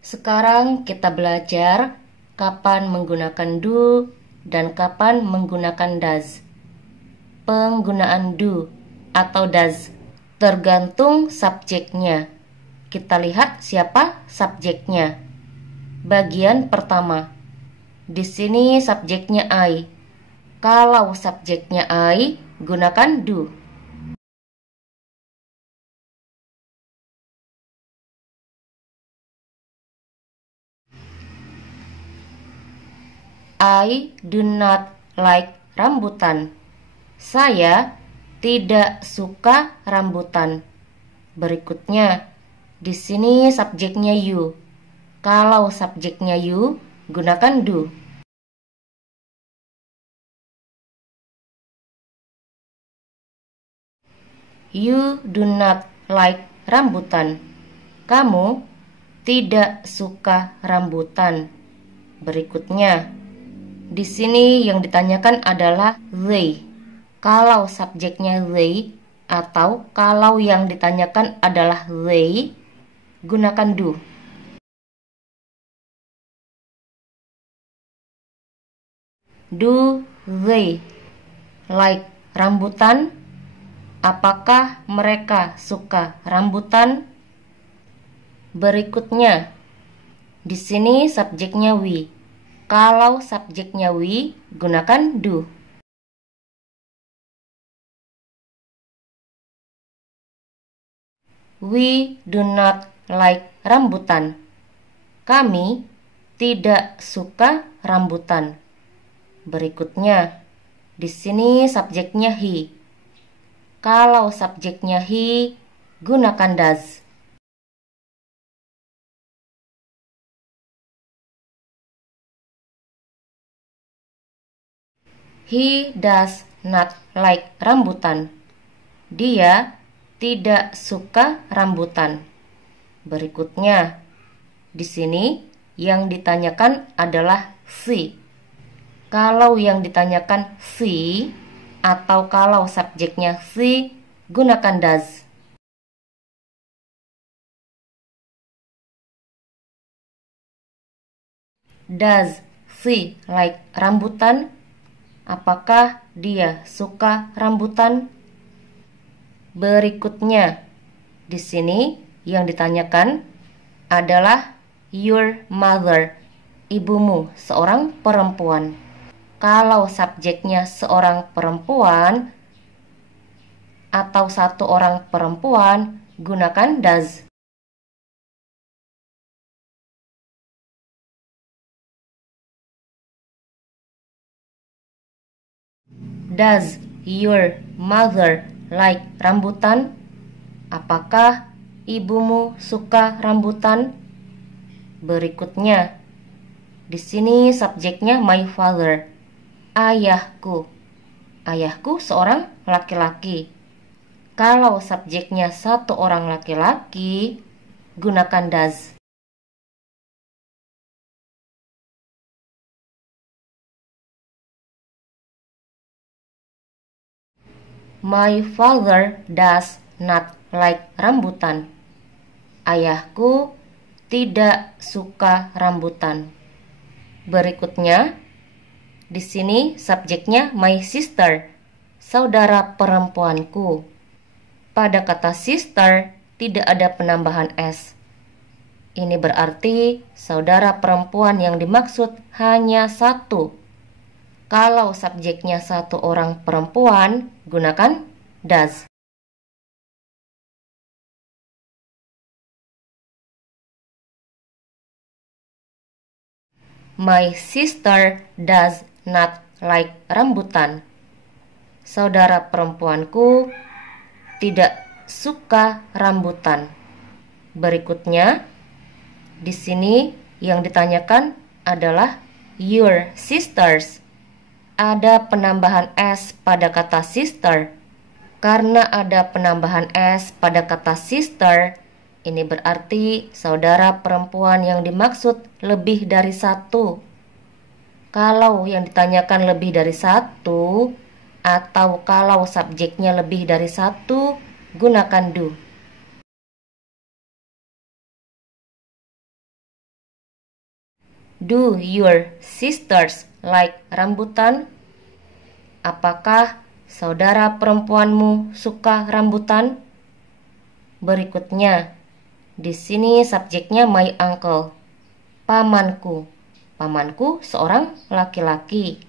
Sekarang kita belajar kapan menggunakan do dan kapan menggunakan does. Penggunaan do atau does tergantung subjeknya. Kita lihat siapa subjeknya. Bagian pertama. Di sini subjeknya I. Kalau subjeknya I, gunakan do. I do not like rambutan. Saya tidak suka rambutan. Berikutnya, di sini subjeknya you. Kalau subjeknya you, gunakan do. You do not like rambutan. Kamu tidak suka rambutan. Berikutnya, di sini yang ditanyakan adalah they. Kalau subjeknya they atau kalau yang ditanyakan adalah they, gunakan do. Do they like rambutan? Apakah mereka suka rambutan? Berikutnya, di sini subjeknya we. Kalau subjeknya we, gunakan do. We do not like rambutan. Kami tidak suka rambutan. Berikutnya, di sini subjeknya he. Kalau subjeknya he, gunakan does. He does not like rambutan. Dia tidak suka rambutan. Berikutnya, di sini yang ditanyakan adalah she. Kalau yang ditanyakan she atau kalau subjeknya she, gunakan does. Does she like rambutan? Apakah dia suka rambutan? Berikutnya, di sini yang ditanyakan adalah your mother, ibumu, seorang perempuan. Kalau subjeknya seorang perempuan atau satu orang perempuan, gunakan does. Does your mother like rambutan? Apakah ibumu suka rambutan? Berikutnya, di sini subjeknya my father, ayahku. Ayahku seorang laki-laki. Kalau subjeknya satu orang laki-laki, gunakan does. My father does not like rambutan. Ayahku tidak suka rambutan. Berikutnya, di sini subjeknya my sister, saudara perempuanku. Pada kata sister tidak ada penambahan s. Ini berarti saudara perempuan yang dimaksud hanya satu. Kalau subjeknya satu orang perempuan, gunakan does. My sister does not like rambutan. Saudara perempuanku tidak suka rambutan. Berikutnya, di sini yang ditanyakan adalah your sisters. Ada penambahan s pada kata sister. Karena ada penambahan s pada kata sister, ini berarti saudara perempuan yang dimaksud lebih dari satu. Kalau yang ditanyakan lebih dari satu, atau kalau subjeknya lebih dari satu, gunakan do. Do your sisters like rambutan? Apakah saudara perempuanmu suka rambutan? Berikutnya, di sini subjeknya my uncle, pamanku. Pamanku seorang laki-laki.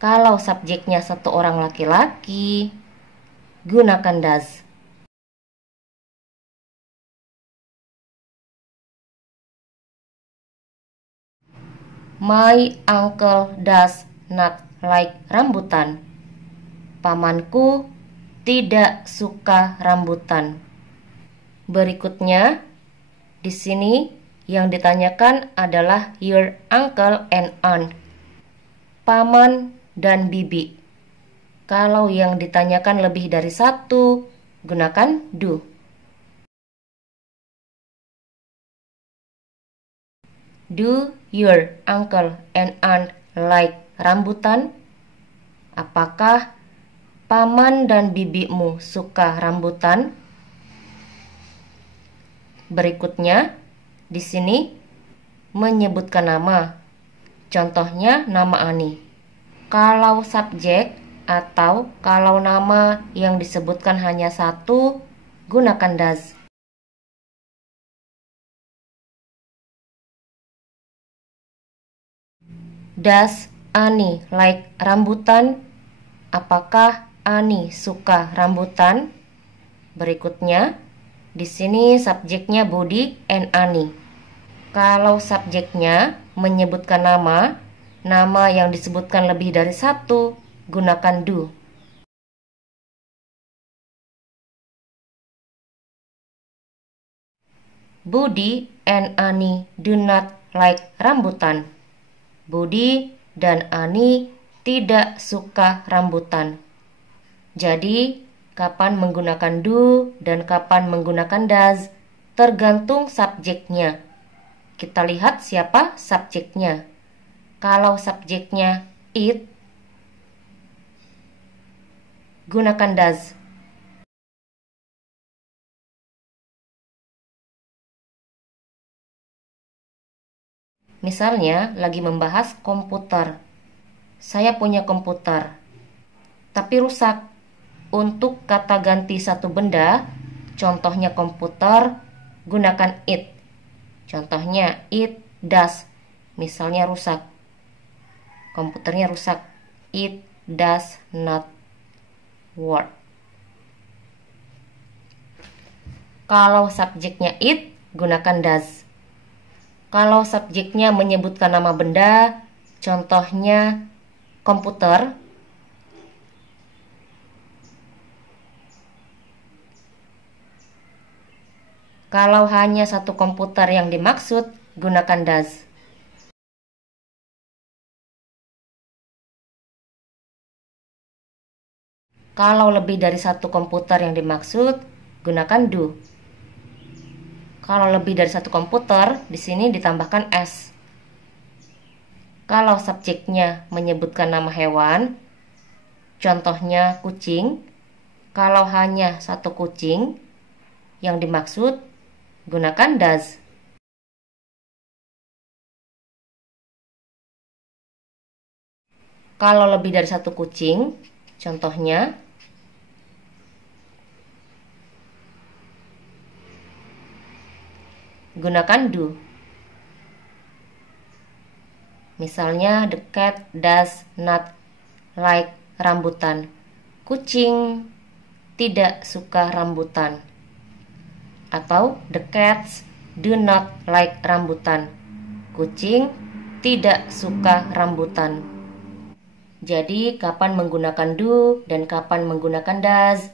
Kalau subjeknya satu orang laki-laki, gunakan does. My uncle does not like rambutan. Pamanku tidak suka rambutan. Berikutnya, di sini yang ditanyakan adalah your uncle and aunt, paman dan bibi. Kalau yang ditanyakan lebih dari satu, gunakan do. Do your uncle and aunt like rambutan? Apakah paman dan bibimu suka rambutan? Berikutnya, di sini menyebutkan nama. Contohnya nama Ani. Kalau subjek atau kalau nama yang disebutkan hanya satu, gunakan does. Does Ani like rambutan? Apakah Ani suka rambutan? Berikutnya, di sini subjeknya Budi and Ani. Kalau subjeknya menyebutkan nama, nama yang disebutkan lebih dari satu, gunakan do. Budi and Ani do not like rambutan. Budi dan Ani tidak suka rambutan. Jadi, kapan menggunakan do dan kapan menggunakan does tergantung subjeknya. Kita lihat siapa subjeknya. Kalau subjeknya it, gunakan does. Misalnya lagi membahas komputer. Saya punya komputer, tapi rusak. Untuk kata ganti satu benda, contohnya komputer, gunakan it. Contohnya it does, misalnya rusak. Komputernya rusak. It does not work. Kalau subjeknya it, gunakan does. Kalau subjeknya menyebutkan nama benda, contohnya komputer, kalau hanya satu komputer yang dimaksud, gunakan does. Kalau lebih dari satu komputer yang dimaksud, gunakan do. Kalau lebih dari satu komputer, di sini ditambahkan s. Kalau subjeknya menyebutkan nama hewan, contohnya kucing, kalau hanya satu kucing yang dimaksud, gunakan does. Kalau lebih dari satu kucing, contohnya gunakan do. Misalnya, the cat does not like rambutan. Kucing tidak suka rambutan. Atau, the cats do not like rambutan. Kucing tidak suka rambutan. Jadi, kapan menggunakan do dan kapan menggunakan does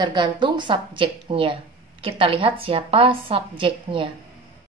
tergantung subjeknya. Kita lihat siapa subjeknya.